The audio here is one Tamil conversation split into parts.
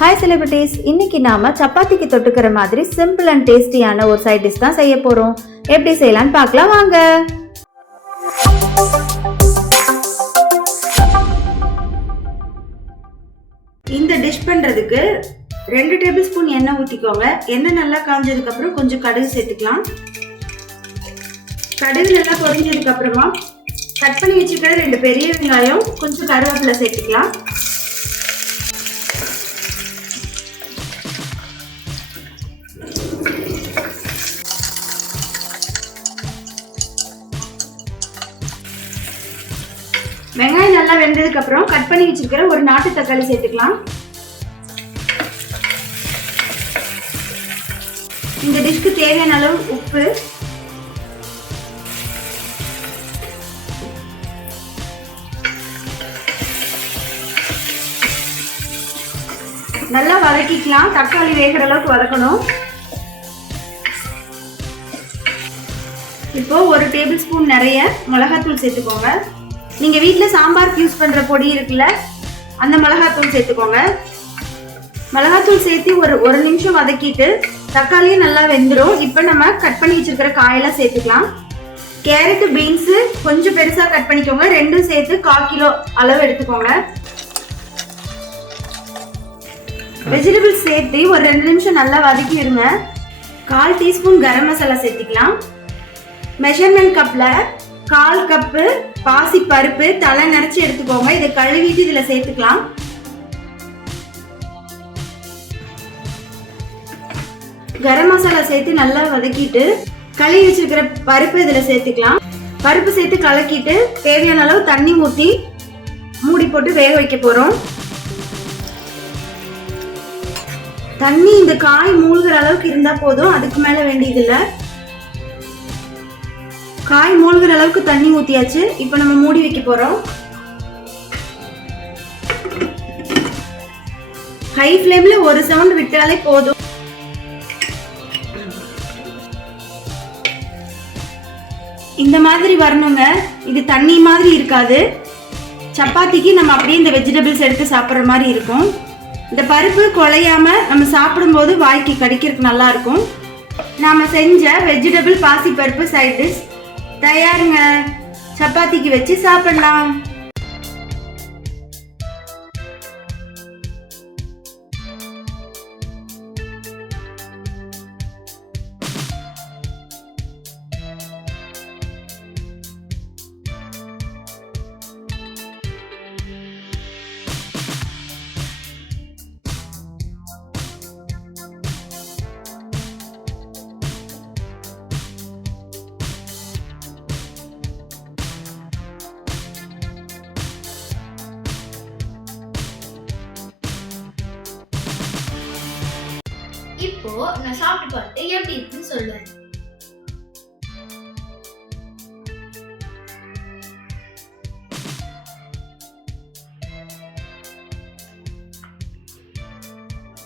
ஹாய் செலிபிரிட்டிஸ், இன்னைக்கு நாம சப்பாத்திக்கு தொட்டுக்கிற மாதிரி சிம்பிள் அண்ட் டேஸ்டியான ஒரு சைட் டிஷ் தான் செய்ய போறோம். எப்படி செய்யலாம்னு பார்க்கலாம் வாங்க. இந்த டிஷ் பண்றதுக்கு 2 டேபிள் ஸ்பூன் எண்ணெய் ஊற்றிக்கோங்க. எண்ணெய் நல்லா காஞ்சதுக்கு அப்புறம் கொஞ்சம் கடுகு சேர்த்துக்கலாம். கடுகு நல்லா பொரிஞ்சதுக்கு அப்புறமா கட் பண்ணி வச்சுக்கிற 2 பெரிய வெங்காயம், கொஞ்சம் கருவேப்பிலை சேர்த்துக்கலாம். வெங்காயம் நல்லா வெந்ததுக்கு அப்புறம் கட் பண்ணி வச்சிருக்கிற ஒரு நாட்டு தக்காளி சேர்த்துக்கலாம். இந்த டிஷ்க்கு தேவையான அளவு உப்பு, நல்லா வதக்கிக்கலாம். தக்காளி வேகிற அளவுக்கு வதக்கணும். இப்போ 1 டேபிள் ஸ்பூன் நிறைய மிளகாத்தூள் சேர்த்துக்கோங்க. நீங்க வீட்ல சாம்பாருக்கு யூஸ் பண்ற பொடி இருக்குல்ல, அந்த மிளகாத்தூள் சேர்த்துக்கோங்க. மிளகாத்தூள் சேர்த்து ஒரு நிமிஷம் வதக்கிட்டு தக்காளியும் நல்லா வெந்துடும். இப்போ நம்ம கட் பண்ணி வச்சிருக்கிற காயெல்லாம் சேர்த்துக்கலாம். கேரட், பீன்ஸ் கொஞ்சம் பெருசா கட் பண்ணிக்கோங்க. ரெண்டும் சேர்த்து 1/4 கிலோ அளவு எடுத்துக்கோங்க. வெஜிடபிள்ஸ் சேர்த்து ஒரு 2 நிமிஷம் நல்லா வதக்கி விடுங்க. 1/4 டீஸ்பூன் கரம் மசாலா சேர்த்துக்கலாம். மெஷர்மெண்ட் கப்ல 1/4 கப்பு பாசி பருப்பு தலை நரைச்சி எடுத்துக்கோங்க. இதை கழுவிட்டு இதுல சேர்த்துக்கலாம். கரம் மசாலா சேர்த்து நல்லா வதக்கிட்டு கழுவி வச்சிருக்கிற பருப்பு இதுல சேர்த்துக்கலாம். பருப்பு சேர்த்து கலக்கிட்டு தேவையான அளவு தண்ணி ஊற்றி மூடி போட்டு வேக வைக்க போறோம். தண்ணி இந்த காய் மூழ்கிற அளவுக்கு இருந்தா போதும், அதுக்கு மேல வேண்டியது இல்லை. காய் மூழ்கிற அளவுக்கு தண்ணி ஊத்தியாச்சு. இப்போ நம்ம மூடி வைக்க போறோம். ஹை ஃப்ளேம்ல ஒரு சவுண்ட் விட்டாலே போதும். இந்த மாதிரி வரணுங்க. இது தண்ணி மாதிரி இருக்காது. சப்பாத்திக்கு நம்ம அப்படியே இந்த வெஜிடபிள்ஸ் எடுத்து சாப்பிட்ற மாதிரி இருக்கும். இந்த பருப்பு குழையாம நம்ம சாப்பிடும்போது வாய்க்கு கடிக்கிறதுக்கு நல்லா இருக்கும். நாம செஞ்ச வெஜிடபிள் பாசி பருப்பு சைட் டிஷ் தயாருங்க. சப்பாத்திக்கு வச்சு சாப்பிடலாம். இப்போ நான் சாப்பிட்டு பார்த்து எப்படி இருக்குன்னு சொல்லுவேன்.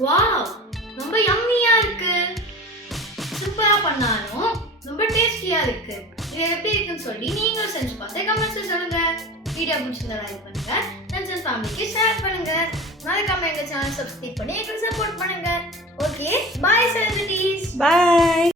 வாவ், ரொம்ப யம்மியா இருக்கு. சூப்பரா பண்ணாலும் ரொம்ப டேஸ்டியா இருக்கு. இது எப்படி இருக்குன்னு சொல்லி நீங்களும் செஞ்சு பார்த்து கமெண்ட்ஸ்ல சொல்லுங்க. வீடியோ பிடிச்சிருந்தா லைக் பண்ணுங்க, ஃப்ரெண்ட்ஸ் அண்ட் ஃபேமிலிக்கு ஷேர் பண்ணுங்க. மறக்காம எங்க சேனல் சப்ஸ்கிரைப் பண்ணி எங்களுக்கு சப்போர்ட் பண்ணுங்க. Okay, bye celebrities. பை.